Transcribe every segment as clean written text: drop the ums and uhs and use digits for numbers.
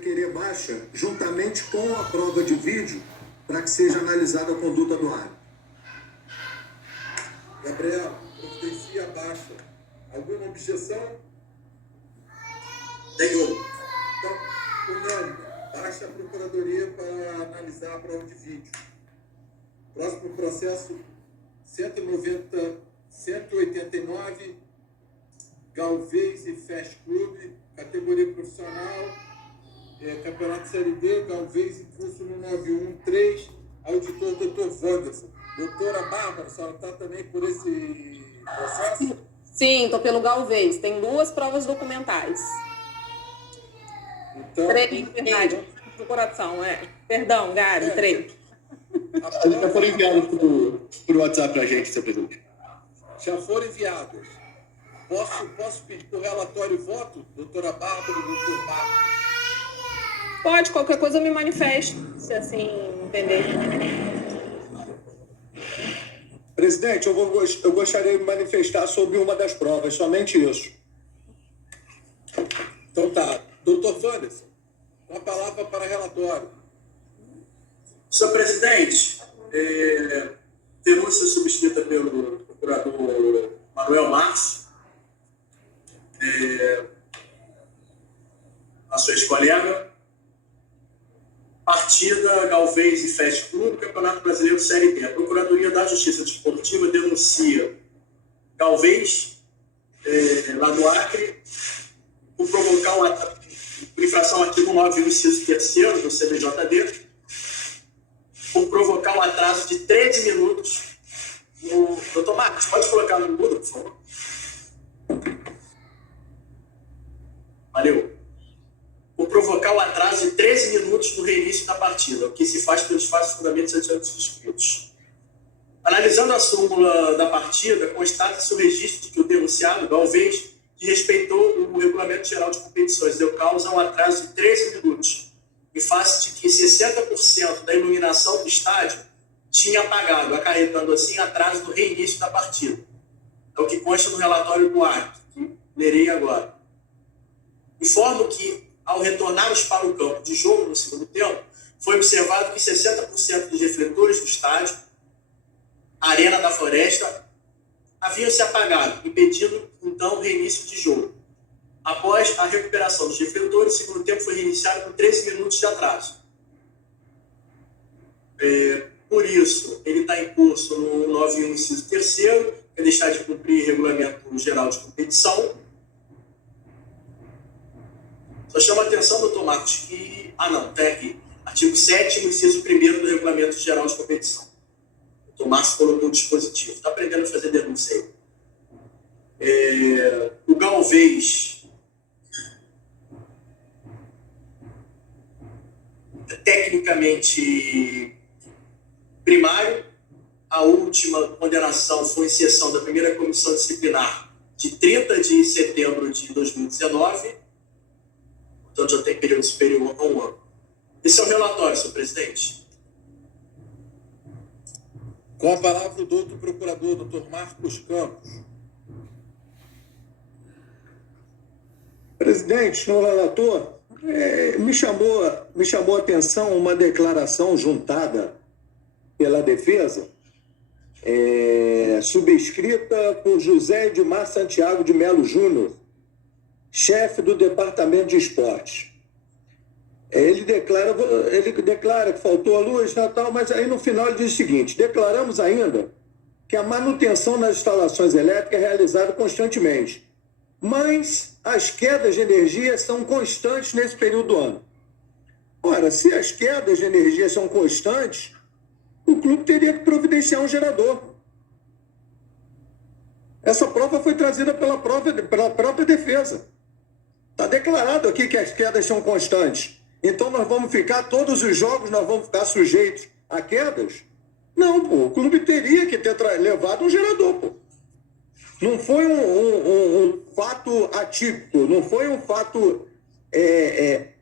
requerer baixa juntamente com a prova de vídeo para que seja analisada a conduta do árbitro. Gabriel, providencia a baixa. Alguma objeção? Nenhuma. Então, unânime. Baixa a Procuradoria para analisar a prova de vídeo. Próximo processo, 189, Galvez e Fast Club, categoria profissional, Campeonato Série D, Galvez em curso no 913, auditor Dr. Wanderson. Doutora Bárbara, a senhora está também por esse processo? Sim, estou pelo Galvez. Tem 2 provas documentais. Então, 3, na verdade, do coração, Perdão, Gary, 3. Já foram enviados por WhatsApp para a gente, seu presidente. Já foram enviadas. Posso pedir o relatório e voto, doutora Bárbara e doutor Marcos? Pode, qualquer coisa eu me manifesto, se assim entender. Presidente, eu gostaria de me manifestar sobre uma das provas, somente isso. Então tá. Doutor Wanderson, com a palavra para relatório. Senhor presidente, denúncia subscrita pelo procurador Manuel Marques, a sua ex-colega, partida Galvez e Fast Club, Campeonato Brasileiro Série B. A Procuradoria da Justiça Desportiva denuncia Galvez, lá do Acre, por provocar por infração ao artigo 9, inciso 3º do CBJD, por provocar um atraso de 13 minutos no... Doutor Marcos, pode colocar no mudo, por favor? Valeu. Por provocar um atraso de 13 minutos no reinício da partida, o que se faz pelos fatos fundamentos adiante descritos. Analisando a súmula da partida, constata-se o registro de que o denunciado, Galvez, respeitou o Regulamento Geral de Competições, deu causa a um atraso de 13 minutos, em face de que 60% da iluminação do estádio tinha apagado, acarretando assim atraso no reinício da partida. É o que consta no relatório do árbitro, que lerei agora. Informo que, ao retornarmos para o campo de jogo no segundo tempo, foi observado que 60% dos refletores do estádio, Arena da Floresta, haviam se apagado, impedindo, então, o reinício de jogo. Após a recuperação dos refletores, o segundo tempo foi reiniciado com 13 minutos de atraso. Por isso, ele está em curso no 91, inciso 3º, que é deixar de cumprir Regulamento Geral de Competição. Só chama a atenção, doutor Marcos, que... está aqui. Artigo 7º, inciso 1º do Regulamento Geral de Competição. O doutor Marcos colocou o dispositivo. Está aprendendo a fazer denúncia aí. O Galvez é tecnicamente primário. A última condenação foi em sessão da primeira comissão disciplinar de 30 de setembro de 2019. Portanto, já tem período superior a 1 ano. Esse é o relatório, senhor presidente. Com a palavra o outro procurador, doutor Marcos Campos. Presidente, senhor relator, me chamou a atenção uma declaração juntada pela defesa, subscrita por José Edmar Santiago de Melo Júnior, chefe do Departamento de Esportes. Ele declara que faltou a luz, tal, mas aí no final ele diz o seguinte: declaramos ainda que a manutenção nas instalações elétricas é realizada constantemente, mas as quedas de energia são constantes nesse período do ano. Ora, se as quedas de energia são constantes, o clube teria que providenciar um gerador. Essa prova foi trazida pela própria defesa. Está declarado aqui que as quedas são constantes. Então nós vamos ficar, todos os jogos nós vamos ficar sujeitos a quedas? Não, pô, o clube teria que ter levado um gerador, pô. Não foi um fato atípico, não foi um fato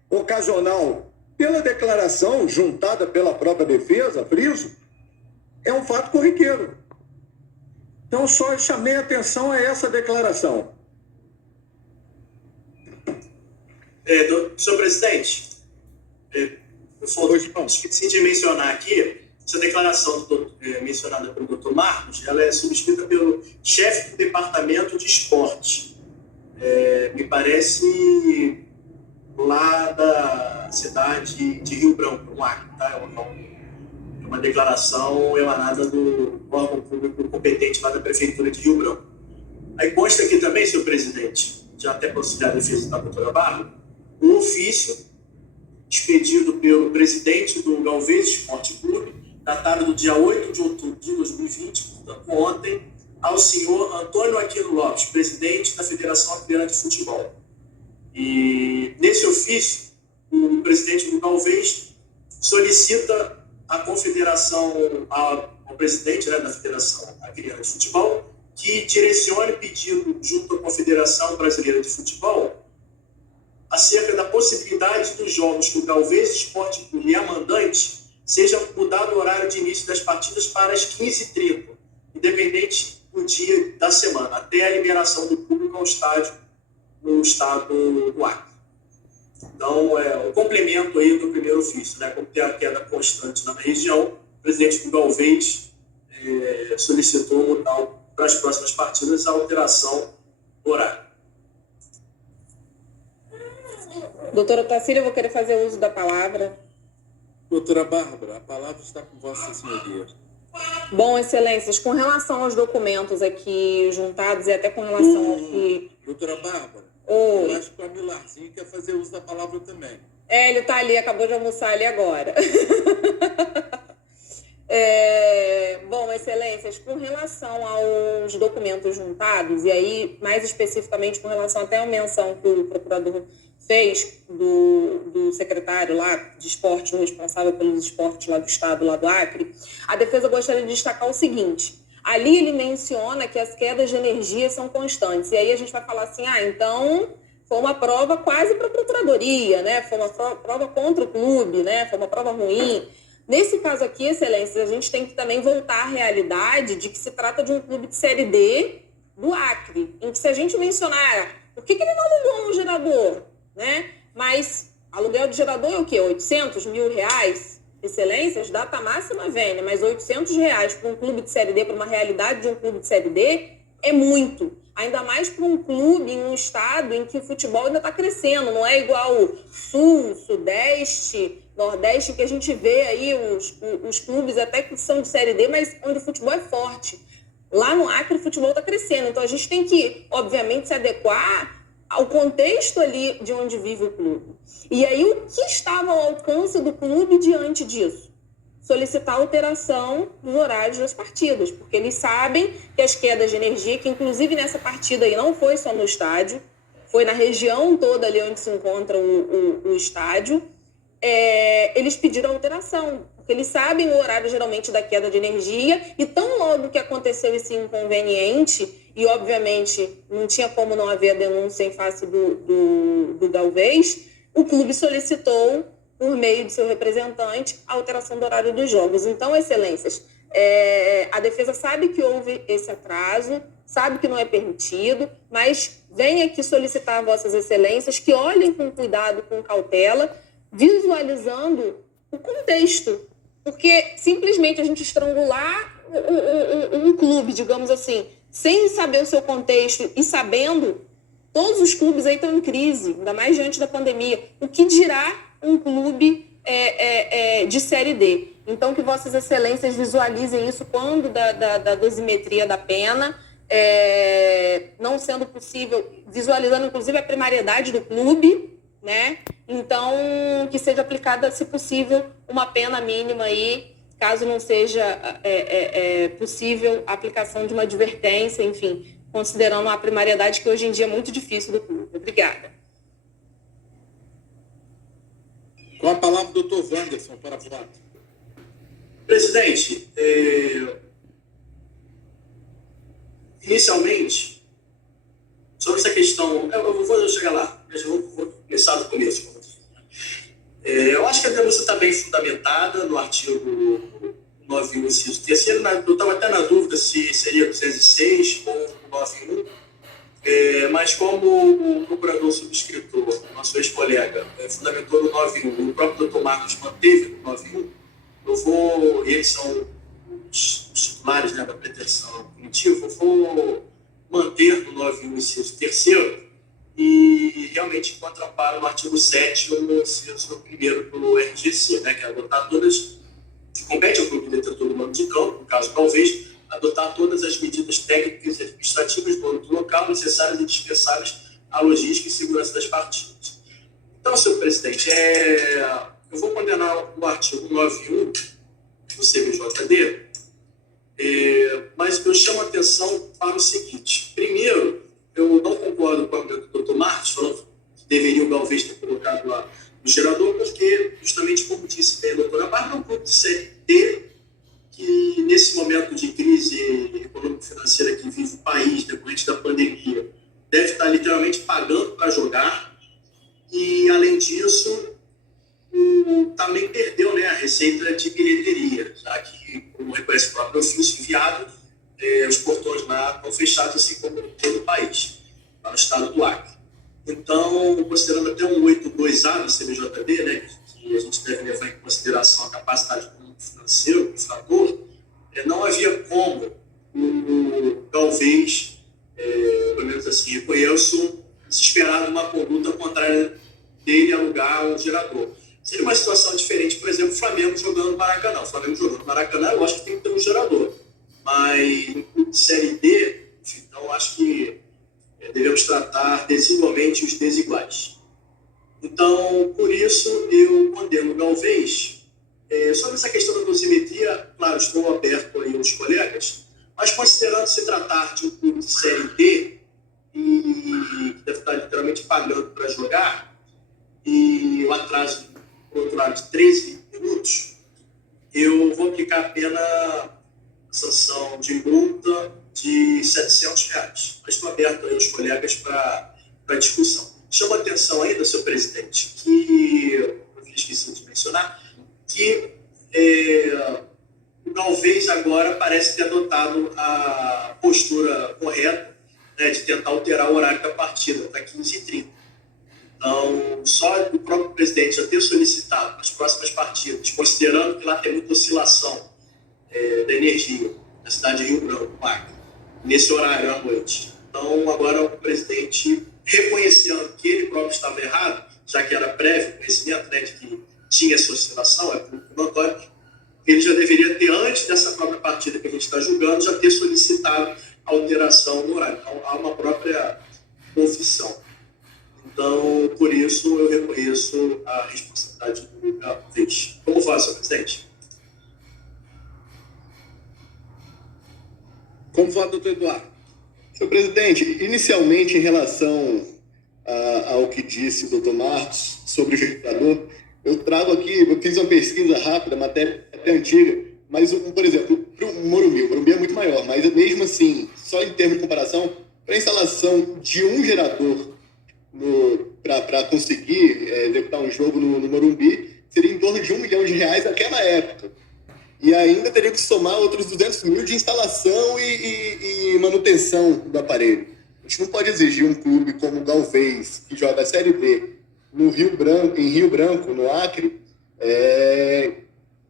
ocasional. Pela declaração juntada pela própria defesa, friso, é um fato corriqueiro. Então, só chamei a atenção a essa declaração. Senhor presidente, Eu esqueci de mencionar aqui, essa declaração mencionada pelo Dr. Marcos, ela é subscrita pelo chefe do Departamento de Esporte. Me parece lá da cidade de Rio Branco, no Acre, tá? É uma declaração emanada do órgão público competente lá da Prefeitura de Rio Branco. Aí consta aqui também, senhor presidente, já até considerado a defesa da doutora Barra, um ofício expedido pelo presidente do Galvez Esporte Clube, datado do dia 8 de outubro de 2020, portanto ontem, ao senhor Antônio Aquino Lopes, presidente da Federação Acreana de Futebol. E nesse ofício, o presidente do Galvez solicita à confederação, ao presidente, né, da Federação Acreana de Futebol, que direcione pedido junto à Confederação Brasileira de Futebol acerca da possibilidade dos jogos que o Galvez Esporte Clube é mandante seja mudado o horário de início das partidas para as 15h30, independente do dia da semana, até a liberação do público ao estádio no estado do Acre. Então, o complemento aí do primeiro ofício, né? Como tem a queda constante na região, o presidente do Galvez solicitou mudar para as próximas partidas a alteração do horário. Doutora Tacília, eu vou querer fazer uso da palavra. Doutora Bárbara, a palavra está com Vossa Senhoria. Bom, excelências, com relação aos documentos aqui juntados e até com relação ao que... Doutora Bárbara, Oi. eu acho que o Amilarzinho quer fazer uso da palavra também. Ele está ali, acabou de almoçar ali agora. Bom, excelências, com relação aos documentos juntados, e aí mais especificamente com relação até a menção que o procurador fez do secretário lá de esporte, o responsável pelos esportes lá do estado, lá do Acre, a defesa gostaria de destacar o seguinte: ali ele menciona que as quedas de energia são constantes, e aí a gente vai falar assim, então foi uma prova quase para a procuradoria, né? Foi uma prova contra o clube, né? Foi uma prova ruim. Nesse caso aqui, excelência, a gente tem que também voltar à realidade de que se trata de um clube de Série D do Acre, em que se a gente mencionar por que ele não alugou um gerador, né? Mas aluguel de gerador é o quê? 800 mil reais? Excelências, data máxima vênia, mas 800 reais para um clube de Série D, para uma realidade de um clube de Série D, é muito. Ainda mais para um clube em um estado em que o futebol ainda está crescendo, não é igual o Sul, Sudeste, Nordeste, que a gente vê aí os clubes até que são de Série D, mas onde o futebol é forte. Lá no Acre o futebol está crescendo, então a gente tem que, obviamente, se adequar ao contexto ali de onde vive o clube. E aí o que estava ao alcance do clube diante disso? Solicitar alteração dos horários das partidas, porque eles sabem que as quedas de energia, que inclusive nessa partida aí não foi só no estádio, foi na região toda ali onde se encontra o estádio, eles pediram alteração, porque eles sabem o horário geralmente da queda de energia, e tão logo que aconteceu esse inconveniente, e obviamente não tinha como não haver a denúncia em face do Galvez, o clube solicitou, por meio de seu representante, a alteração do horário dos jogos. Então, excelências, a defesa sabe que houve esse atraso, sabe que não é permitido, mas vem aqui solicitar a vossas excelências que olhem com cuidado, com cautela, visualizando o contexto, porque simplesmente a gente estrangular um clube, digamos assim, sem saber o seu contexto e sabendo, todos os clubes aí estão em crise, ainda mais diante da pandemia, o que dirá um clube de Série D? Então, que vossas excelências visualizem isso quando da dosimetria da pena, não sendo possível, visualizando inclusive a primariedade do clube, né? Então, que seja aplicada, se possível, uma pena mínima aí, caso não seja possível a aplicação de uma advertência, enfim, considerando a primariedade que hoje em dia é muito difícil do clube. Obrigada. Com a palavra, doutor Wanderson, para voto. Presidente, inicialmente, sobre essa questão, eu vou chegar lá, mas eu vou começar do começo. Eu acho que a denúncia está bem fundamentada no artigo 91, inciso 3º. Eu estava até na dúvida se seria 206 ou 91. Mas como o procurador subscritor, nosso ex-colega, fundamentou no 9.1, o próprio Dr. Marcos manteve no 9.1, e eles são os titulares, né, da pretensão punitiva, eu vou manter no 9.1, inciso 3º, e realmente encontra amparo no artigo 7º, inciso 1º do RGC, né, que é adotar todas, que compete ao Clube Detentor do Mando de Campo, no caso talvez, adotar todas as medidas técnicas e administrativas do âmbito local necessárias e dispensáveis à logística e segurança das partidas. Então, senhor presidente, eu vou condenar o artigo 9.1 do CBJD, mas eu chamo a atenção para o seguinte. Primeiro, eu não concordo com a argumento do Dr. Marcos, falando que deveria o Galvez ter colocado lá no gerador, porque, justamente como disse bem a doutora Bárbara, é um clube de série D, que nesse momento de crise econômico-financeira que vive o país, depois da pandemia, deve estar literalmente pagando para jogar, e, além disso, também perdeu, né, a receita de bilheteria, já que, como reconhece o próprio ofício enviado, os portões lá estão fechados, assim como todo o país, lá no estado do Acre. Então, considerando até um 8.2A do CBJD, né, que a gente deve levar em consideração a capacidade financeiro, do fator, não havia como o Galvez, pelo menos assim, reconheço, se esperar uma conduta contrária dele alugar o gerador. Seria uma situação diferente, por exemplo, o Flamengo jogando no Maracanã. O Flamengo jogando no Maracanã, eu acho que tem que ter um gerador. Mas no clube de Série D, então acho que devemos tratar desigualmente os desiguais. Então, por isso, eu condeno o Galvez. Sobre essa questão da dosimetria, claro, estou aberto aí aos colegas, mas considerando se tratar de um clube de Série D, e que deve estar literalmente pagando para jogar, e o atraso, por outro lado, de 13 minutos, eu vou aplicar a pena, a sanção de multa de R$700. Mas estou aberto aí aos colegas para discussão. Chamo a atenção ainda, senhor presidente, que eu esqueci de mencionar, que o Galvez agora parece ter adotado a postura correta, né, de tentar alterar o horário da partida para 15h30. Então, só o próprio presidente já ter solicitado nas próximas partidas, considerando que lá tem muita oscilação da energia na cidade de Rio Branco, Acre, nesse horário à noite. Então, agora o presidente, reconhecendo que ele próprio estava errado, já que era prévio conhecimento, né, de que tinha essa oscilação, público notório, ele já deveria ter, antes dessa própria partida que a gente está julgando, já ter solicitado a alteração no horário. Então, há uma própria confissão. Então, por isso, eu reconheço a responsabilidade do Galvez. Como faz, senhor presidente? Como fala, doutor Eduardo? Senhor presidente, inicialmente, em relação ao que disse o doutor Marcos sobre o gerador, eu trago aqui, eu fiz uma pesquisa rápida, matéria até antiga, mas, por exemplo, para o Morumbi é muito maior, mas mesmo assim, só em termos de comparação, para a instalação de um gerador para conseguir executar um jogo no Morumbi, seria em torno de R$1 milhão naquela época. E ainda teria que somar outros 200 mil de instalação e manutenção do aparelho. A gente não pode exigir um clube como o Galvez, que joga a Série B, em Rio Branco, no Acre,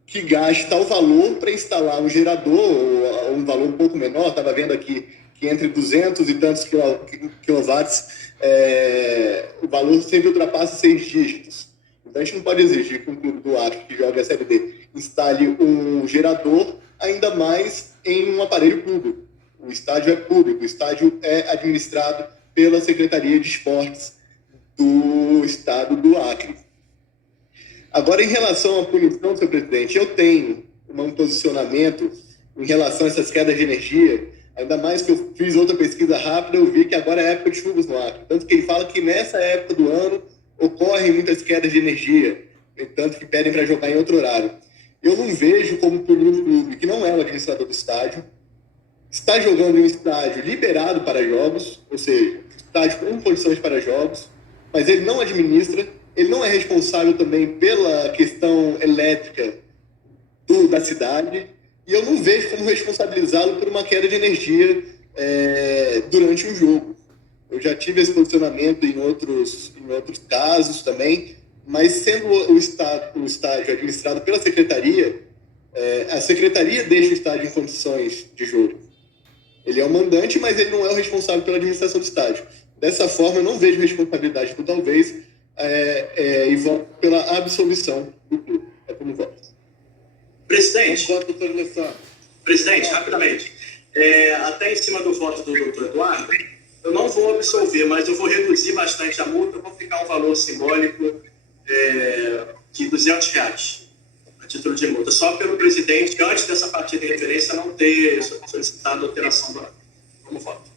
que gaste tal valor para instalar um gerador, ou um valor um pouco menor. Estava vendo aqui que entre 200 e tantos quilowatts, o valor sempre ultrapassa 6 dígitos. Então a gente não pode exigir que um clube do Acre que joga a Série D instale um gerador, ainda mais em um aparelho público. O estádio é público, o estádio é administrado pela Secretaria de Esportes do Estado do Acre. Agora, em relação à punição, senhor presidente, eu tenho um posicionamento em relação a essas quedas de energia, ainda mais que eu fiz outra pesquisa rápida, eu vi que agora é época de chuvas no Acre. Tanto que ele fala que nessa época do ano ocorrem muitas quedas de energia, tanto que pedem para jogar em outro horário. Eu não vejo como punir um clube que não é o administrador do estádio, está jogando em um estádio liberado para jogos, ou seja, estádio com condições para jogos, mas ele não administra, ele não é responsável também pela questão elétrica da cidade, e eu não vejo como responsabilizá-lo por uma queda de energia durante um jogo. Eu já tive esse posicionamento em outros casos também, mas sendo o estádio administrado pela secretaria, a secretaria deixa o estádio em condições de jogo. Ele é o mandante, mas ele não é o responsável pela administração do estádio. Dessa forma, eu não vejo responsabilidade do Talvez e voto pela absolvição do clube. É como voto. Presidente, Voto, doutor Alessandro. Presidente, rapidamente. Até em cima do voto do doutor Eduardo, eu não vou absolver, mas eu vou reduzir bastante a multa, eu vou ficar um valor simbólico de R$200 a título de multa, só pelo presidente, antes dessa partida de referência, não ter solicitado alteração do como voto.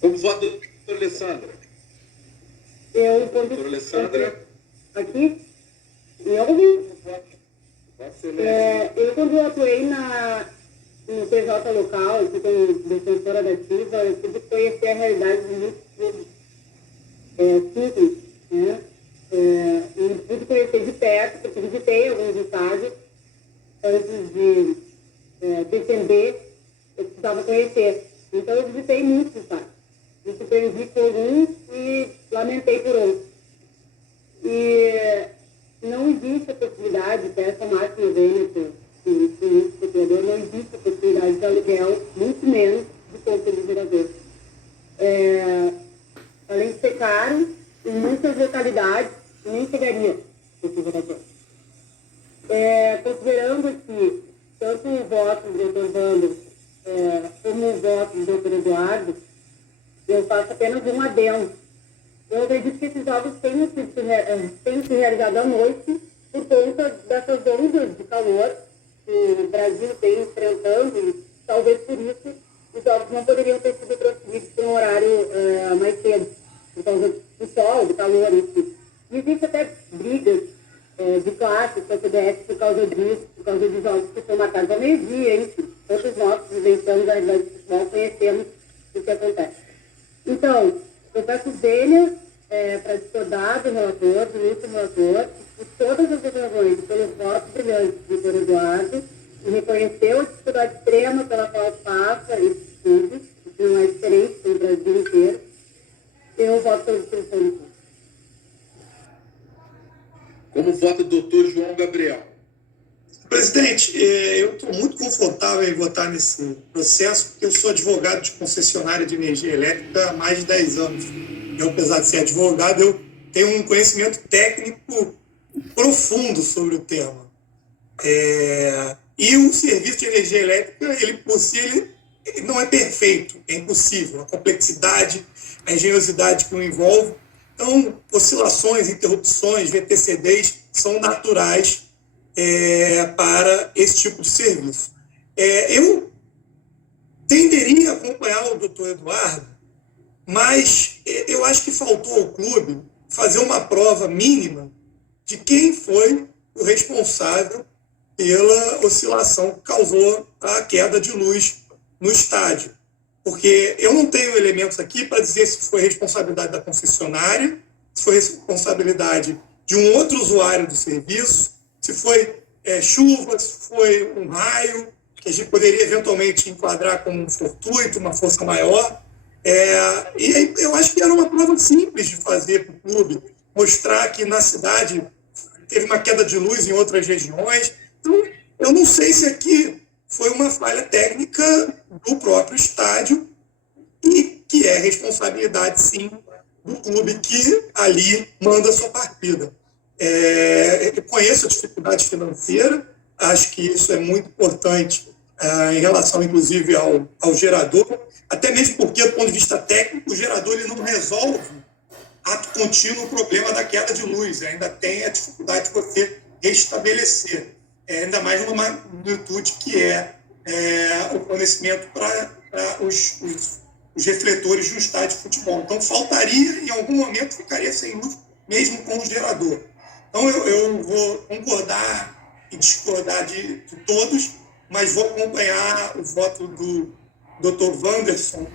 Como voto, doutor Alessandro. Doutor Alessandra. Aqui? Eu quando eu atuei no PJ local, aqui como defensora da ativa, eu pude conhecer a realidade de muitos clubes simples, né? E pude conhecer de perto, porque visitei alguns estádios antes de defender, eu precisava conhecer. Então eu visitei muitos estádios. Me surpreendi por um e lamentei por outro. E não existe a possibilidade, peça máxima vênia do procurador, não existe a possibilidade de aluguel, muito menos de compra de gerador. Além de ser caro, em muitas localidades nem chegaria esse gerador. Considerando que tanto o voto do Dr. Wander como o voto do Dr. Eduardo, eu faço apenas um adendo. Eu acredito que esses jogos tenham se realizado à noite por conta dessas ondas de calor que o Brasil tem enfrentando e talvez por isso os jogos não poderiam ter sido transferidos para um horário mais cedo, por causa do sol, do calor, enfim. E existe até brigas de classe com a CBF por causa disso, por causa dos jogos que são marcados ao meio-dia, enfim. Todos nós que vivenciamos a realidade do futebol conhecemos o que acontece. Então, eu peço dele para discordar do relator, do início do relator, de todas as razões, pelos votos brilhantes do Dr. Eduardo, e reconheceu a dificuldade extrema pela qual passa esse estudo, que não é diferente do Brasil inteiro. Eu voto pela dissolução do clube. Como voto do doutor João Gabriel. Presidente, eu estou muito confortável em votar nesse processo, porque eu sou advogado de concessionária de energia elétrica há mais de 10 anos. Eu, apesar de ser advogado, eu tenho um conhecimento técnico profundo sobre o tema. E o serviço de energia elétrica, ele por si, ele não é perfeito, é impossível. A complexidade, a engenhosidade que o envolve. Então, oscilações, interrupções, VTCDs são naturais para esse tipo de serviço. Eu tenderia a acompanhar o doutor Eduardo, mas eu acho que faltou ao clube fazer uma prova mínima de quem foi o responsável pela oscilação que causou a queda de luz no estádio. Porque eu não tenho elementos aqui para dizer se foi responsabilidade da concessionária, se foi responsabilidade de um outro usuário do serviço, se foi chuva, se foi um raio, que a gente poderia eventualmente enquadrar como um fortuito, uma força maior. E eu acho que era uma prova simples de fazer para o clube, mostrar que na cidade teve uma queda de luz em outras regiões. Então, eu não sei se aqui foi uma falha técnica do próprio estádio e que é responsabilidade, sim, do clube que ali manda a sua partida. Eu conheço a dificuldade financeira, acho que isso é muito importante em relação, inclusive, ao gerador, até mesmo porque, do ponto de vista técnico, o gerador ele não resolve ato contínuo o problema da queda de luz, ainda tem a dificuldade de você restabelecer, ainda mais numa magnitude que o fornecimento para os refletores de um estádio de futebol. Então, faltaria, em algum momento, ficaria sem luz, mesmo com o gerador. Então, eu vou concordar e discordar de todos, mas vou acompanhar o voto do Dr. Wanderson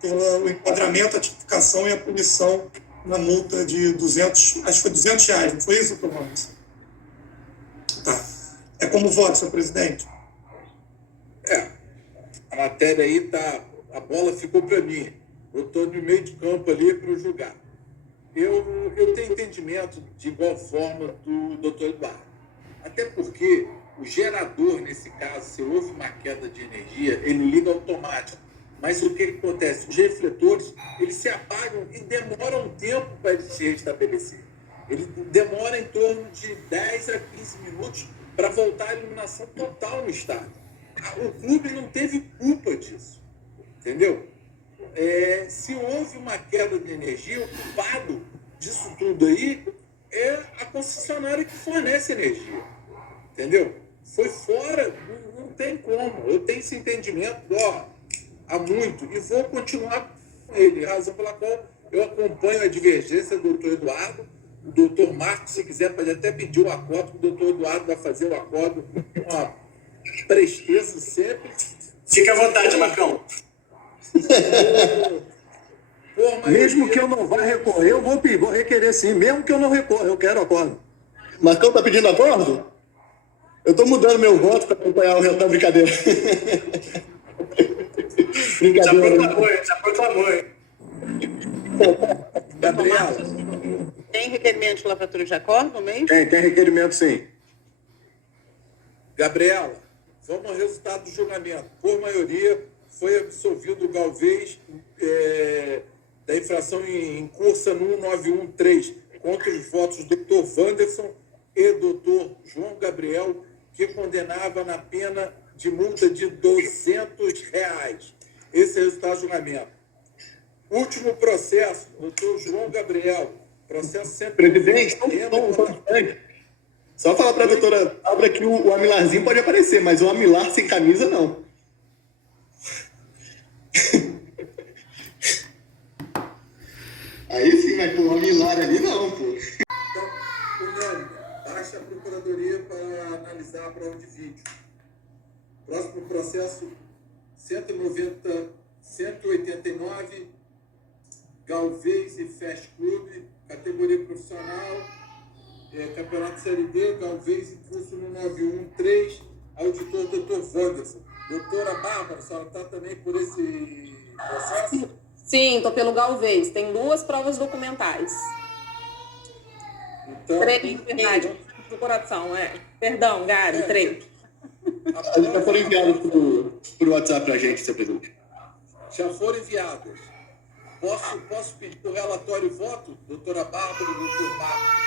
pelo enquadramento, a tipificação e a punição na multa de 200, acho que foi R$200, não foi isso, Dr. Wanderson? Tá. É como voto, senhor presidente? A matéria aí está a bola ficou para mim. Eu estou no meio de campo ali para julgar. Eu tenho entendimento de igual forma do doutor Eduardo. Até porque o gerador, nesse caso, se houve uma queda de energia, ele liga automático. Mas o que acontece? Os refletores, eles se apagam e demoram um tempo para eles se restabelecer. Ele demora em torno de 10 a 15 minutos para voltar à iluminação total no estádio. O clube não teve culpa disso, entendeu? Se houve uma queda de energia, o culpado disso tudo aí é a concessionária que fornece energia, entendeu? Foi fora, não tem como. Eu tenho esse entendimento há muito e vou continuar com ele, razão pela qual eu acompanho a divergência do doutor Eduardo. O doutor Marcos, se quiser, pode até pedir o acordo, que o doutor Eduardo vai fazer o acordo com uma presteza sempre. Fique à vontade, Marcão. Mesmo que eu não vá recorrer, eu vou requerer sim. Mesmo que eu não recorra, eu quero acordo. Marcão tá pedindo acordo? Eu tô mudando meu voto para acompanhar o resto da brincadeira. Brincadeira. Já proclamou, hein? Gabriela, Tem requerimento de lavratura de acordo mesmo? tem requerimento sim. Gabriela, vamos ao resultado do julgamento. Por maioria, foi absolvido o Galvez da infração em cursa no 1913, contra os votos do Dr. Wanderson e Dr. João Gabriel, que condenava na pena de multa de R$200. Esse é o resultado do julgamento. Último processo, Dr. João Gabriel, processo sempre... Presidente, só falar para a doutora Abra que o Amilarzinho pode aparecer, mas o Amilar sem camisa, não. Aí sim, mas pô, o Amilar ali não, pô. Então, unânime, baixa a Procuradoria para analisar a prova de vídeo. Próximo processo, 189, Galvez e Fast Club, categoria profissional, Campeonato Série D, Galvez e curso no 913, auditor Dr. Wanderson. Doutora Bárbara, a senhora está também por esse processo? Sim, estou pelo Galvez. Tem 2 provas documentais. Então, 3, na verdade, do coração, Perdão, Gary, 3. Já foram enviados por WhatsApp para a gente, seu presidente. Já foram enviadas. Posso pedir o relatório e voto, doutora Bárbara e doutor Marcos?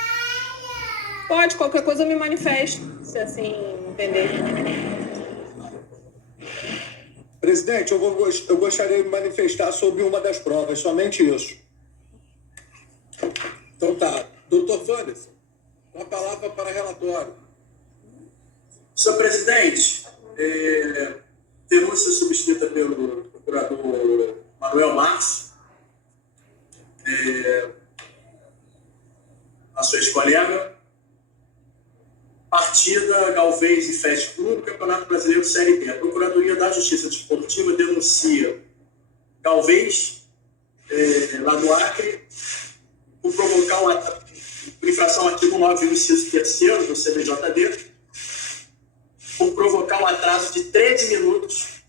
Pode, qualquer coisa eu me manifesto, se assim entender. Presidente, eu gostaria de me manifestar sobre uma das provas, somente isso. Então tá. Doutor Wanderson, com a palavra para relatório. Senhor presidente, denúncia subscrita pelo procurador Manuel Marcos, a sua ex-colega, partida Galvez e Fast Club, Campeonato Brasileiro Série B. A Procuradoria da Justiça Desportiva denuncia Galvez, lá do Acre, por provocar por infração ao artigo 9, inciso 3º do CBJD, por provocar um atraso de 13 minutos.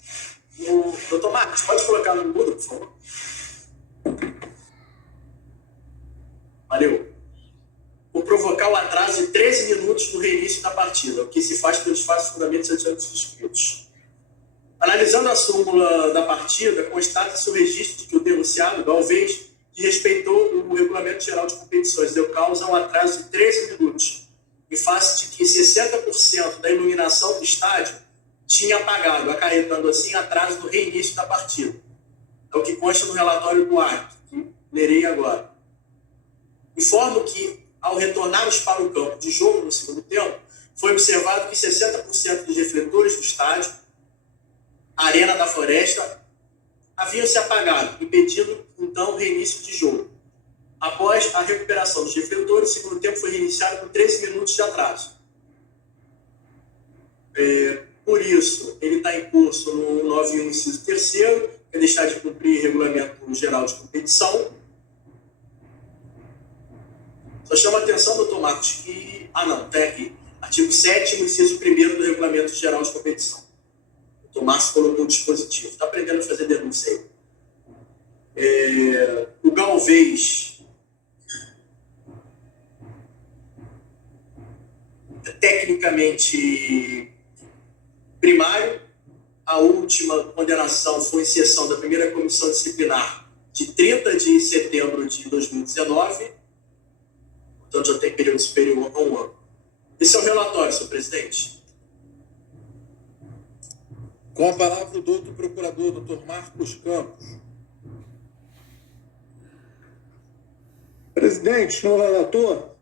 Doutor Marcos, pode colocar no mudo, por favor? Valeu. Por provocar o atraso de 13 minutos no reinício da partida, o que se faz pelos fatos fundamentos adiante descritos. Analisando a súmula da partida, constata-se o registro de que o denunciado, Galvez, desrespeitou o Regulamento Geral de Competições, deu causa a um atraso de 13 minutos, em face de que 60% da iluminação do estádio tinha apagado, acarretando assim atraso no reinício da partida. É o que consta no relatório do árbitro, que lerei agora. Informo que, ao retornarmos para o campo de jogo no segundo tempo, foi observado que 60% dos refletores do estádio, Arena da Floresta, haviam se apagado, impedindo, então, o reinício de jogo. Após a recuperação dos refletores, o segundo tempo foi reiniciado com 13 minutos de atraso. Por isso, ele está em curso no 91, inciso 3º, que é deixar de cumprir Regulamento Geral de Competição. Só chama a atenção, doutor Marcos, que... está aqui. Artigo 7º, inciso 1º do Regulamento Geral de Competição. O Márcio colocou o dispositivo. Está aprendendo a fazer denúncia aí. O Galvez é tecnicamente primário. A última condenação foi em sessão da primeira comissão disciplinar de 30 de setembro de 2019. Portanto, já tem período superior a 1 ano. Esse é o relatório, senhor presidente. Com a palavra o doutor procurador, doutor Marcos Campos. Presidente, senhor relator,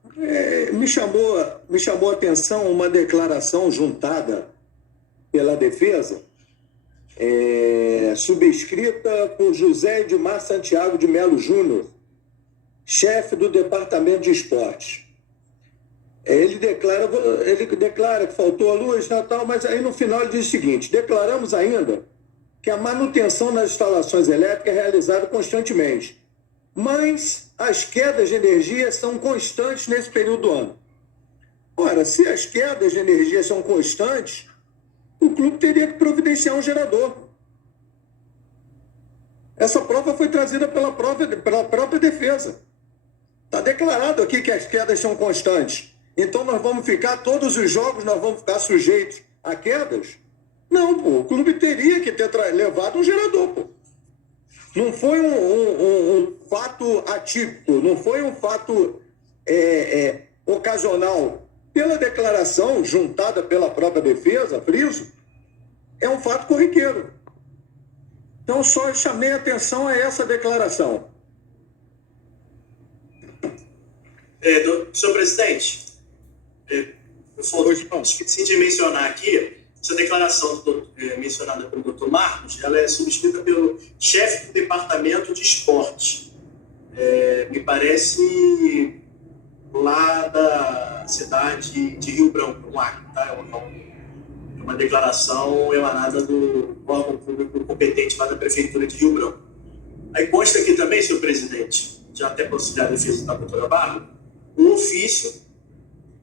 me chamou a atenção uma declaração juntada pela defesa, subscrita por José Edmar Santiago de Melo Júnior, chefe do Departamento de Esportes. Ele declara que faltou a luz, Natal, mas aí no final ele diz o seguinte: declaramos ainda que a manutenção nas instalações elétricas é realizada constantemente, mas as quedas de energia são constantes nesse período do ano. Ora, se as quedas de energia são constantes, o clube teria que providenciar um gerador. Essa prova foi trazida pela própria defesa. Está declarado aqui que as quedas são constantes. Então nós vamos ficar, todos os jogos nós vamos ficar sujeitos a quedas? Não, pô, o clube teria que ter levado um gerador, pô. Não foi um fato atípico, não foi um fato ocasional. Pela declaração juntada pela própria defesa, friso, é um fato corriqueiro. Então só chamei a atenção a essa declaração. Senhor presidente, eu esqueci de mencionar aqui, essa declaração mencionada pelo doutor Marcos, ela é subscrita pelo chefe do Departamento de Esporte. Me parece lá da cidade de Rio Branco, no Acre, tá? É uma declaração emanada do órgão público competente lá da Prefeitura de Rio Branco. Aí consta aqui também, senhor presidente, já até para auxiliar a defesa da doutora Barra, um ofício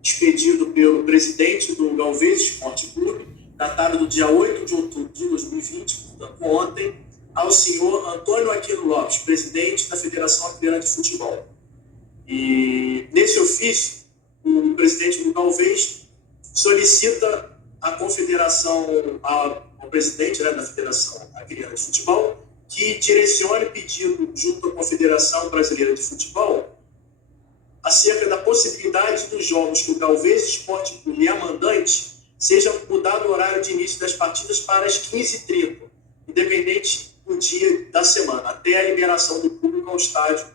expedido pelo presidente do Galvez Esporte Clube, datado do dia 8 de outubro de 2020, portanto ontem, ao senhor Antônio Aquino Lopes, presidente da Federação Acreana de Futebol. E nesse ofício, o presidente do Galvez solicita à confederação, ao presidente, né, da Federação Acreana de Futebol, que direcione pedido junto à Confederação Brasileira de Futebol acerca da possibilidade dos jogos que o Galvez Esporte Clube é mandante seja mudado o horário de início das partidas para as 15h30, independente do dia da semana, até a liberação do público ao estádio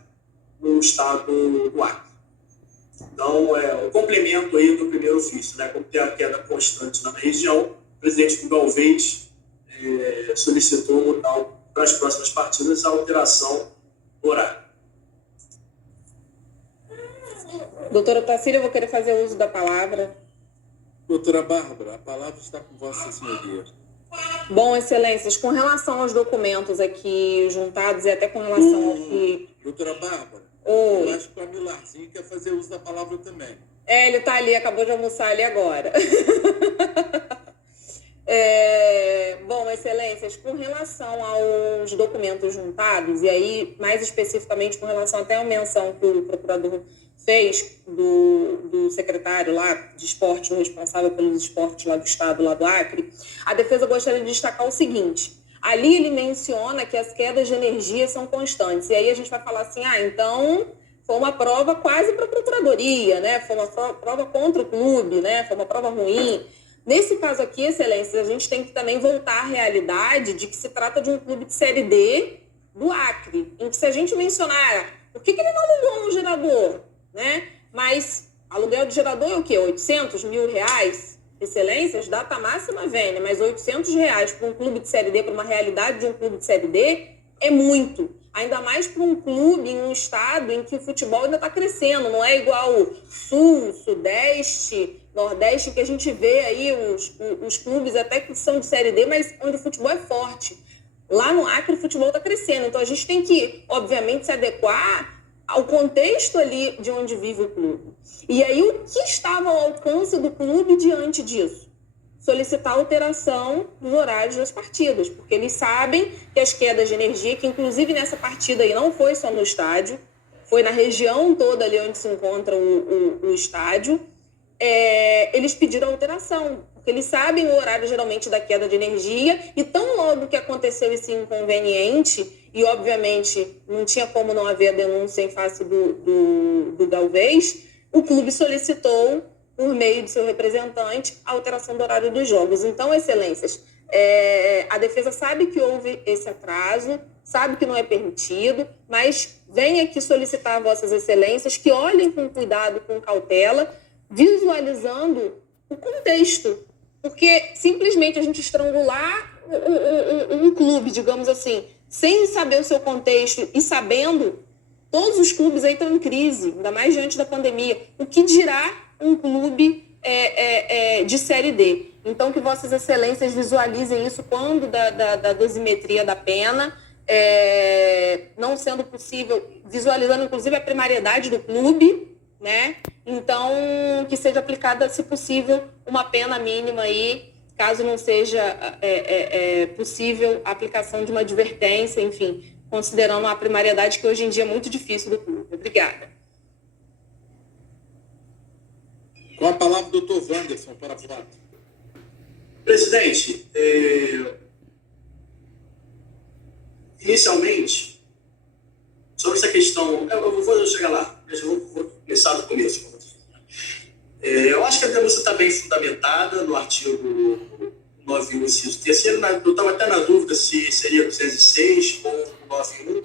no estado do Acre. Então, o complemento aí do primeiro ofício, né? Como tem a queda constante na região, o presidente do Galvez solicitou mudar para as próximas partidas a alteração do horário. Doutora Tacília, eu vou querer fazer uso da palavra. Doutora Bárbara, a palavra está com Vossa Senhoria. Bom, excelências, com relação aos documentos aqui juntados e até com relação ao que... Doutora Bárbara, Oi. eu acho que o Amilarzinho quer fazer uso da palavra também. Ele está ali, acabou de almoçar ali agora. Bom, excelências, com relação aos documentos juntados, e aí mais especificamente com relação até a menção que o procurador fez do secretário lá de esporte, o responsável pelos esportes lá do estado, lá do Acre, a defesa gostaria de destacar o seguinte: ali ele menciona que as quedas de energia são constantes, e aí a gente vai falar assim, então foi uma prova quase para a procuradoria, né? Foi uma prova contra o clube, né? Foi uma prova ruim. Nesse caso aqui, excelência, a gente tem que também voltar à realidade de que se trata de um clube de Série D do Acre, em que se a gente mencionar por que ele não alugou um gerador, né? Mas aluguel de gerador é o quê? 800 mil reais? Excelências, data máxima vênia, mas 800 reais para um clube de Série D, para uma realidade de um clube de Série D, é muito. Ainda mais para um clube em um estado em que o futebol ainda está crescendo, não é igual Sul, Sudeste, Nordeste, que a gente vê aí os clubes até que são de Série D, mas onde o futebol é forte. Lá no Acre o futebol está crescendo, então a gente tem que, obviamente, se adequar ao contexto ali de onde vive o clube. E aí o que estava ao alcance do clube diante disso? solicitar alteração dos horários das partidas, porque eles sabem que as quedas de energia, que inclusive nessa partida aí não foi só no estádio, foi na região toda ali onde se encontra o estádio, eles pediram alteração, porque eles sabem o horário geralmente da queda de energia, e tão logo que aconteceu esse inconveniente, e obviamente não tinha como não haver a denúncia em face do Galvez, o clube solicitou, por meio de seu representante, a alteração do horário dos jogos. Então, excelências, a defesa sabe que houve esse atraso, sabe que não é permitido, mas vem aqui solicitar a vossas excelências que olhem com cuidado, com cautela, visualizando o contexto, porque simplesmente a gente estrangular um clube, digamos assim, sem saber o seu contexto e sabendo, todos os clubes aí estão em crise, ainda mais diante da pandemia. O que dirá um clube de Série D? Então, que vossas excelências visualizem isso quando da dosimetria da pena, não sendo possível, visualizando inclusive a primariedade do clube, né? Então, que seja aplicada, se possível, uma pena mínima aí, caso não seja possível a aplicação de uma advertência, enfim, considerando a primariedade que hoje em dia é muito difícil do clube. Obrigada. Com a palavra, o doutor Wanderson, para a voto. Presidente, inicialmente, sobre essa questão, eu vou chegar lá, mas eu vou começar do começo. Eu acho que a denúncia está bem fundamentada no artigo 91, inciso 3º. Eu estava até na dúvida se seria 206 ou 91,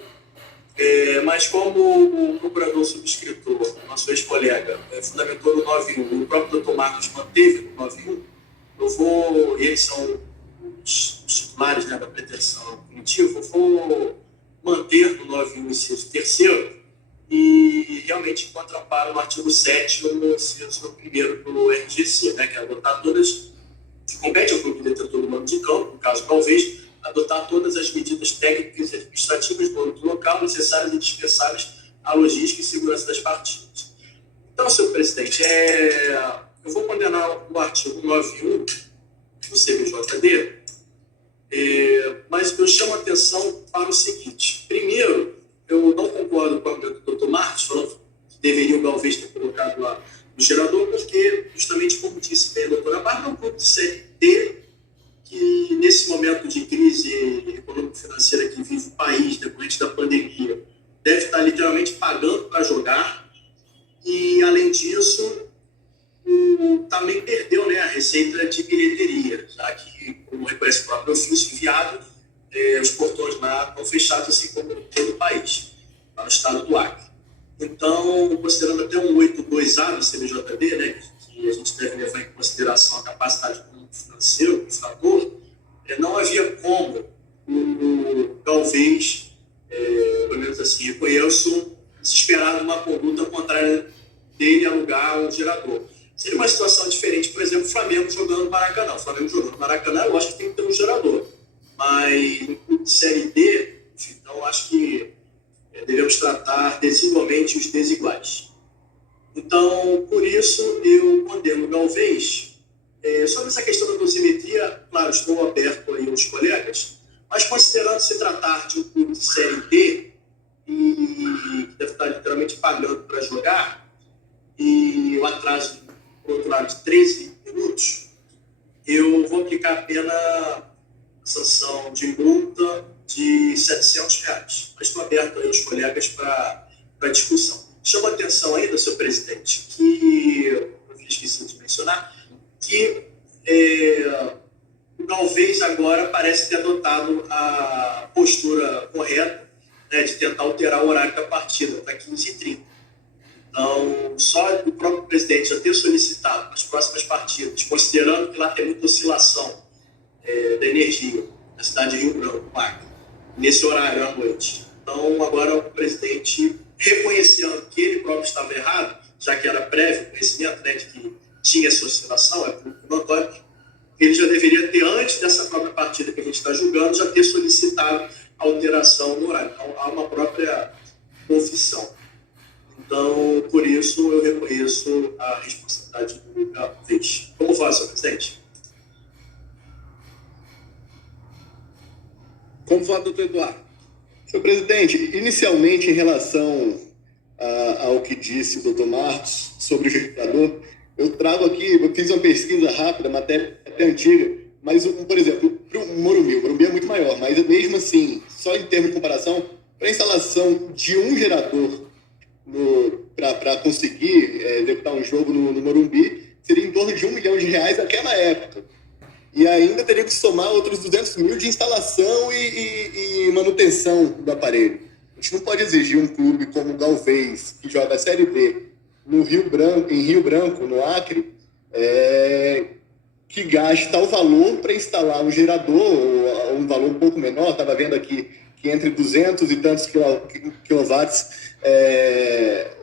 mas como o procurador subscritor, nosso ex-colega, fundamentou no 91, o próprio doutor Marcos manteve no 91, e eles são os titulares, né, da pretensão punitiva, eu vou manter no 91, inciso 3º, e realmente encontra amparo no artigo 7º, inciso 1º do RGC, né, que é adotar todas, que compete ao Clube Detentor do Mando de Campo, no caso Galvez, adotar todas as medidas técnicas e administrativas do âmbito local necessárias e dispensáveis à logística e segurança das partidas. Então, senhor presidente, eu vou condenar o artigo 91 do CBJD, mas eu chamo a atenção para o seguinte. Primeiro, eu não concordo com a do doutor Marcos, falando que deveria o Galvez ter colocado lá no gerador, porque, justamente como disse bem a doutora Bárbara, é um clube de Série D que, nesse momento de crise econômico-financeira que vive o país, depois da pandemia, deve estar literalmente pagando para jogar. E, além disso, também perdeu, né, a receita de bilheteria, já que, como reconhece o próprio ofício enviado, os portões lá estão fechados, assim como todo o país, lá no estado do Acre. Então, considerando até um 82A do CBJD, né, que a gente deve levar em consideração a capacidade financeira do infrator, não havia como o Galvez, pelo menos assim, eu conheço, se esperar uma conduta contrária dele alugar o gerador. Seria uma situação diferente, por exemplo, o Flamengo jogando no Maracanã. O Flamengo jogando no Maracanã, eu acho que tem que ter um gerador. Mas no clube de Série D, então acho que devemos tratar desigualmente os desiguais. Então, por isso, eu condeno o Galvez. Sobre essa questão da dosimetria, claro, estou aberto aí aos colegas, mas considerando se tratar de um clube de Série D, e que deve estar literalmente pagando para jogar, e o atraso, por outro lado, de 13 minutos, eu vou aplicar a pena, a sanção de multa de R$ 700. Mas estou aberto aí aos colegas para discussão. Chamo a atenção ainda, senhor presidente, que eu esqueci de mencionar, que o Galvez agora parece ter adotado a postura correta, né, de tentar alterar o horário da partida para 15h30. Então, só o próprio presidente já ter solicitado nas próximas partidas, considerando que lá tem muita oscilação da energia na cidade de Rio Branco, Acre, nesse horário à noite. Então, agora o presidente, reconhecendo que ele próprio estava errado, já que era prévio conhecimento, né, de que tinha essa oscilação, notório, ele já deveria ter, antes dessa própria partida que a gente está julgando, já ter solicitado a alteração no horário. Então, há uma própria confissão. Então, por isso, eu reconheço a responsabilidade do Galvez. Como faz, senhor presidente? Como vota, doutor Eduardo? Senhor presidente, inicialmente, em relação ao que disse o doutor Marcos sobre o gerador, eu trago aqui, eu fiz uma pesquisa rápida, matéria até antiga, mas, por exemplo, para o Morumbi é muito maior, mas mesmo assim, só em termos de comparação, para a instalação de um gerador para conseguir executar um jogo no Morumbi, seria em torno de R$1 milhão naquela época. E ainda teria que somar outros 200 mil de instalação e manutenção do aparelho. A gente não pode exigir um clube como o Galvez, que joga a Série B em Rio Branco, no Acre, que gaste tal valor para instalar um gerador, um valor um pouco menor. Estava vendo aqui que entre 200 e tantos quilowatts,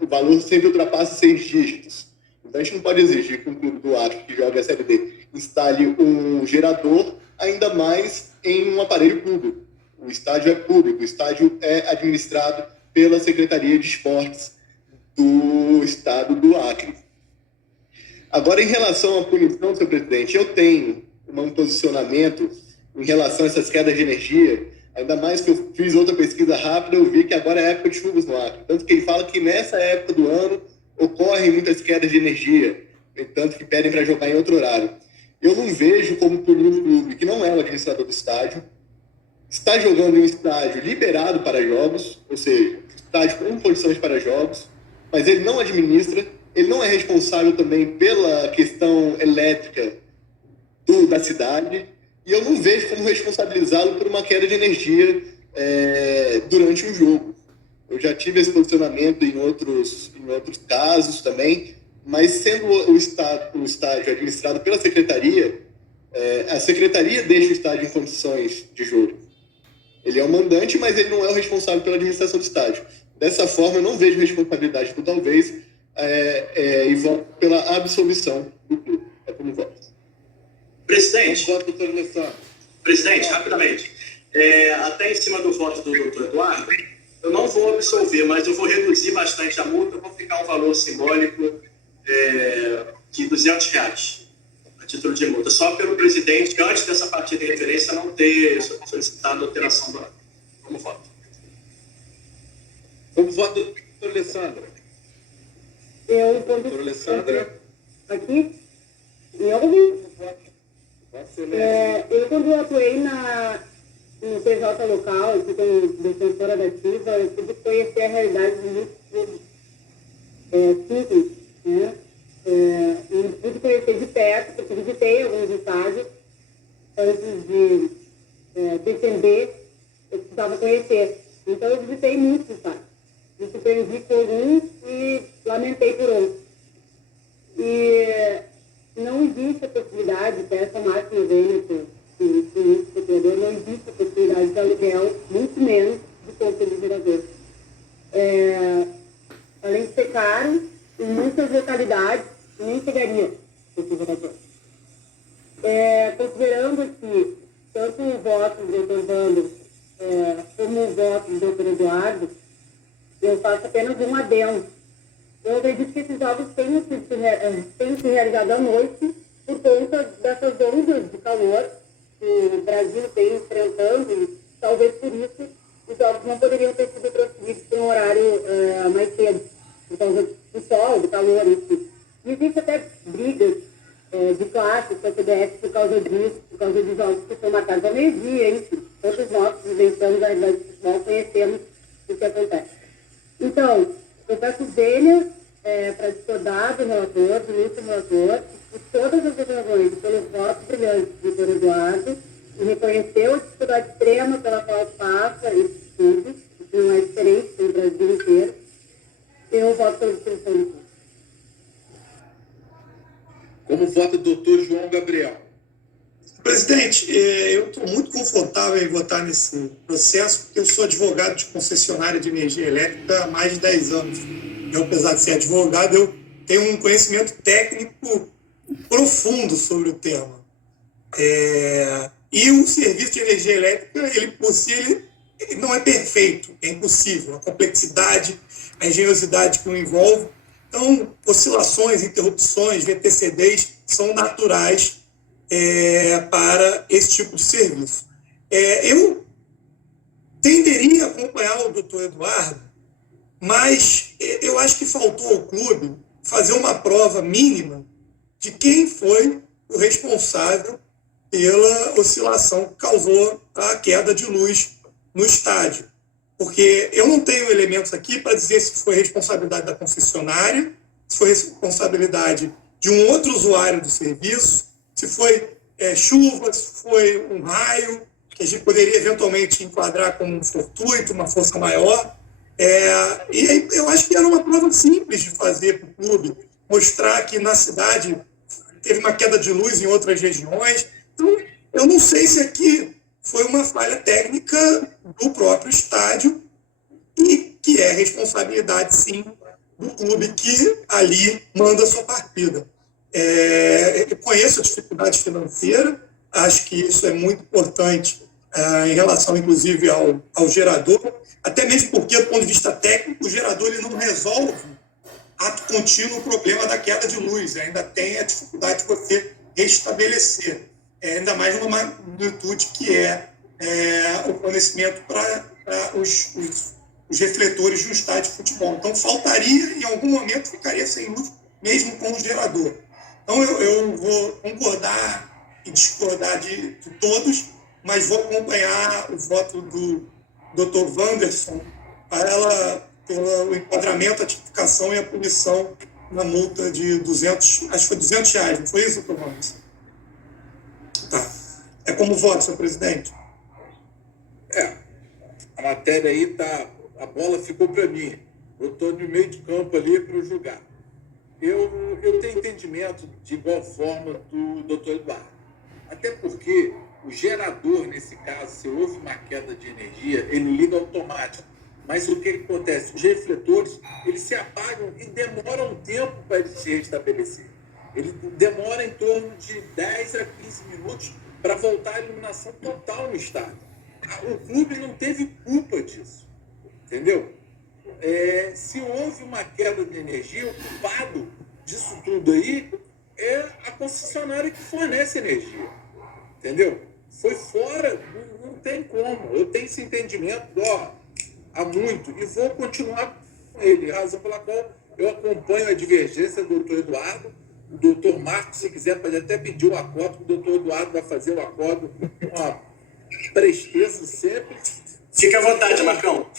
o valor sempre ultrapassa 6 dígitos. Então a gente não pode exigir que um clube do Acre que joga a Série D instale um gerador, ainda mais em um aparelho público. O estádio é público, o estádio é administrado pela Secretaria de Esportes do Estado do Acre. Agora, em relação à punição, senhor presidente, eu tenho um posicionamento em relação a essas quedas de energia, ainda mais que eu fiz outra pesquisa rápida, eu vi que agora é época de chuvas no Acre. Tanto que ele fala que nessa época do ano ocorrem muitas quedas de energia, tanto que pedem para jogar em outro horário. Eu não vejo como punir um clube que não é o administrador do estádio, está jogando em um estádio liberado para jogos, ou seja, estádio com condições para jogos, mas ele não administra, ele não é responsável também pela questão elétrica da cidade, e eu não vejo como responsabilizá-lo por uma queda de energia durante um jogo. Eu já tive esse posicionamento em outros casos também, mas sendo o estádio administrado pela secretaria, a secretaria deixa o estádio em condições de jogo. Ele é o mandante, mas ele não é o responsável pela administração do estádio. Dessa forma, eu não vejo responsabilidade do Talvez e voto pela absolvição do clube. É como voto. Presidente, Como vota, doutor Alessandro? Presidente, rapidamente. Até em cima do voto do doutor Eduardo, eu não vou absolver, mas eu vou reduzir bastante a multa, eu vou ficar um valor simbólico de R$200 a título de multa, só pelo presidente, antes dessa partida de referência, não ter solicitado alteração do ato. Como voto? Como vota, doutor Alessandro? Doutor Alessandra? Aqui? Eu, quando eu atuei no PJ local, aqui como defensora da ativa, eu pude conhecer a realidade de muitos clubes simples, né? E pude conhecer de perto, porque visitei alguns estádios antes de defender, eu precisava conhecer. Então, eu visitei muitos estádios. Me surpreendi por um e lamentei por outro. E não existe a possibilidade, peça máxima dele, não existe a possibilidade de aluguel, muito menos de compra de gerador. Além de ser caro, em muitas localidades nem chegaria esse gerador. Considerando que tanto o voto do doutor Vando como o voto do doutor Eduardo, eu faço apenas um adendo. Eu acredito que esses jogos tenham se realizado à noite por conta dessas ondas de calor que o Brasil tem enfrentando, e talvez por isso os jogos não poderiam ter sido transferidos para um horário mais cedo, por causa do sol, do calor, enfim. E existe até brigas de classe com a CBF por causa disso, por causa dos jogos que são marcados ao meio-dia, enfim. Todos nós que vivenciamos a realidade do futebol conhecemos o que acontece. Então, eu peço dele para discordar do relator, do início do relator, de todas as razões, pelo voto brilhante do doutor Eduardo, e reconheceu a dificuldade extrema pela qual passa esse estudo, que não é diferente no Brasil inteiro. Eu voto pela dissolução do clube. Como vota o doutor João Gabriel? Presidente, eu estou muito confortável em votar nesse processo, porque eu sou advogado de concessionária de energia elétrica há mais de 10 anos. Eu, apesar de ser advogado, eu tenho um conhecimento técnico profundo sobre o tema. E o serviço de energia elétrica, ele por si, ele não é perfeito, é impossível. A complexidade, a engenhosidade que o envolve. Então, oscilações, interrupções, VTCDs são naturais para esse tipo de serviço. Eu tenderia a acompanhar o doutor Eduardo, mas eu acho que faltou ao clube fazer uma prova mínima de quem foi o responsável pela oscilação que causou a queda de luz no estádio. Porque eu não tenho elementos aqui para dizer se foi responsabilidade da concessionária, se foi responsabilidade de um outro usuário do serviço, se foi chuva, se foi um raio, que a gente poderia eventualmente enquadrar como um fortuito, uma força maior. E aí eu acho que era uma prova simples de fazer para o clube, mostrar que na cidade teve uma queda de luz em outras regiões. Então, eu não sei se aqui foi uma falha técnica do próprio estádio e que é responsabilidade, sim, do clube que ali manda a sua partida. Eu conheço a dificuldade financeira, acho que isso é muito importante em relação, inclusive, ao gerador, até mesmo porque, do ponto de vista técnico, o gerador ele não resolve ato contínuo o problema da queda de luz, ainda tem a dificuldade de você restabelecer, ainda mais numa magnitude que é o fornecimento para os refletores de um estádio de futebol. Então, faltaria, em algum momento, ficaria sem luz, mesmo com o gerador. Então, eu vou concordar e discordar de todos, mas vou acompanhar o voto do Dr. Wanderson pelo enquadramento, a tipificação e a punição na multa de 200, acho que foi R$200, não foi isso, Dr. Wanderson? Tá. É como voto, senhor presidente? A matéria aí a bola ficou para mim. Eu estou no meio de campo ali para julgar. Eu tenho entendimento de igual forma do doutor Eduardo. Até porque o gerador, nesse caso, se houve uma queda de energia, ele liga automático. Mas o que acontece? Os refletores, eles se apagam e demoram um tempo para eles se restabelecer. Ele demora em torno de 10 a 15 minutos para voltar à iluminação total no estádio. O clube não teve culpa disso, entendeu? Se houve uma queda de energia, o culpado disso tudo aí é a concessionária que fornece energia, entendeu? Foi fora, não tem como. Eu tenho esse entendimento há muito e vou continuar com ele, razão pela qual eu acompanho a divergência do doutor Eduardo. O doutor Marcos, se quiser, pode até pedir o acordo, o doutor Eduardo vai fazer o acordo com uma presteza sempre. Fique à vontade, Marcão.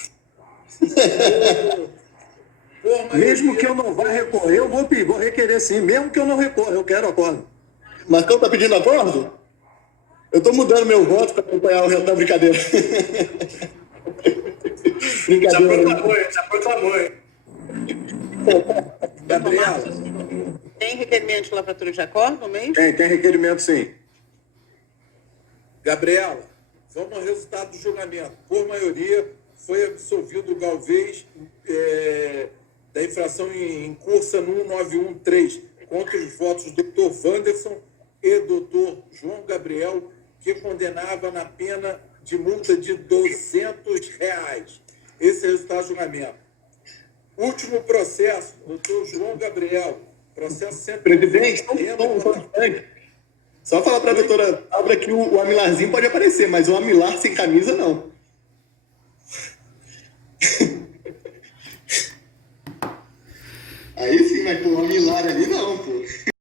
Mesmo que eu não vá recorrer, eu vou requerer sim. Mesmo que eu não recorra, eu quero acordo. Marcão está pedindo acordo? Eu estou mudando meu voto para acompanhar o resto da brincadeira. Brincadeira. Já proclamou. Gabriela. Tem requerimento de lavratura de acordo, mesmo? Tem requerimento sim. Gabriela, vamos ao resultado do julgamento. Por maioria, foi absolvido o Galvez da infração em cursa no 1913, contra os votos do Dr. Wanderson e Dr. João Gabriel, que condenava na pena de multa de R$200. Esse é o resultado do julgamento. Último processo, Dr. João Gabriel, processo sempre... Presidente, só falar para a doutora Abra que o Amilarzinho pode aparecer, mas o Amilar sem camisa, não. Aí sim, mas pô, o Amilar ali não, pô.